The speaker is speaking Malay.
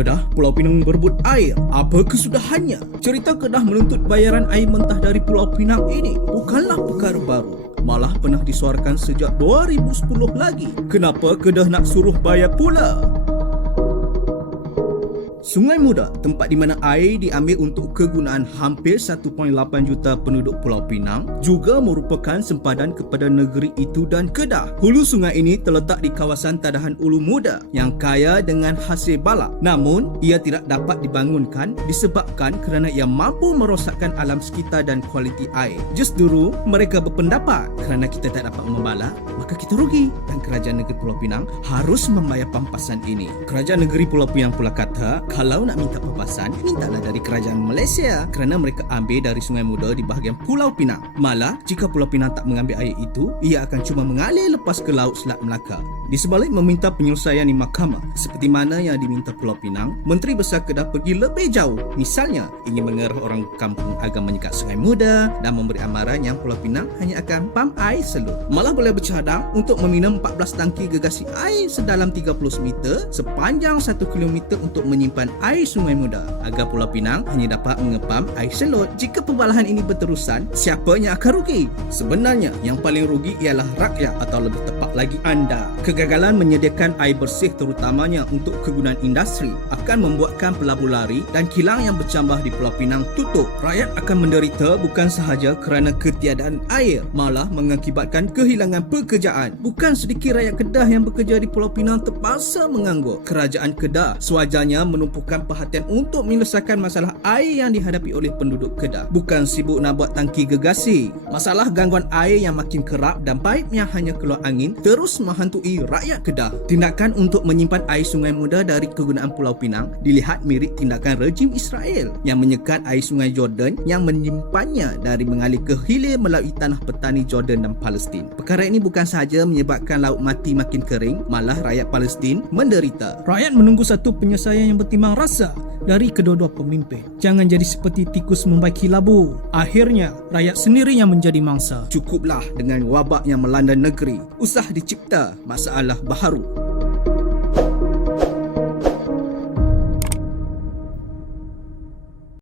Kedah, Pulau Pinang berebut air. Apa kesudahannya? Cerita Kedah menuntut bayaran air mentah dari Pulau Pinang ini bukanlah perkara baru. Malah pernah disuarakan sejak 2010 lagi. Kenapa Kedah nak suruh bayar pula? Sungai Muda, tempat di mana air diambil untuk kegunaan hampir 1.8 juta penduduk Pulau Pinang, juga merupakan sempadan kepada negeri itu dan Kedah. Hulu sungai ini terletak di kawasan Tadahan Ulu Muda yang kaya dengan hasil balak. Namun, ia tidak dapat dibangunkan disebabkan kerana ia mampu merosakkan alam sekitar dan kualiti air. Justru, mereka berpendapat kerana kita tak dapat membalak, maka kita rugi dan kerajaan negeri Pulau Pinang harus membayar pampasan ini. Kerajaan negeri Pulau Pinang pula kata, kalau nak minta pampasan, mintalah dari kerajaan Malaysia kerana mereka ambil dari Sungai Muda di bahagian Pulau Pinang. Malah, jika Pulau Pinang tak mengambil air itu, ia akan cuma mengalir lepas ke Laut Selat Melaka. Di sebalik meminta penyelesaian di mahkamah, seperti mana yang diminta Pulau Pinang, Menteri Besar Kedah pergi lebih jauh. Misalnya, ingin mengerah orang kampung agar menyekat Sungai Muda dan memberi amaran yang Pulau Pinang hanya akan pam air selut. Malah boleh bercadang untuk meminam 14 tangki gergasi air sedalam 30 meter sepanjang 1 km untuk menyimpan air Sungai Muda agar Pulau Pinang hanya dapat mengepam air selut. Jika pembalahan ini berterusan, siapa yang akan rugi? Sebenarnya, yang paling rugi ialah rakyat atau lebih tepat lagi anda. Kegagalan menyediakan air bersih terutamanya untuk kegunaan industri akan membuatkan pelabur lari dan kilang yang bercambah di Pulau Pinang tutup. Rakyat akan menderita bukan sahaja kerana ketiadaan air, malah mengakibatkan kehilangan pekerjaan. Bukan sedikit rakyat Kedah yang bekerja di Pulau Pinang terpaksa menganggur. Kerajaan Kedah sewajarnya menumpukan perhatian untuk menyelesaikan masalah air yang dihadapi oleh penduduk Kedah. Bukan sibuk nak buat tangki gergasi. Masalah gangguan air yang makin kerap dan paip yang hanya keluar angin terus menghantui rakyat Kedah. Tindakan untuk menyimpan air Sungai Muda dari kegunaan Pulau Pinang dilihat mirip tindakan rejim Israel yang menyekat air Sungai Jordan yang menyimpannya dari mengalir ke hilir melalui tanah petani Jordan dan Palestin. Perkara ini bukan sahaja menyebabkan laut mati makin kering, malah rakyat Palestin menderita. Rakyat menunggu satu penyelesaian yang bertimbang rasa dari kedua-dua pemimpin. Jangan jadi seperti tikus membaiki labu. Akhirnya, rakyat sendiri yang menjadi mangsa. Cukuplah dengan wabak yang melanda negeri. Usah dicipta masalah baharu.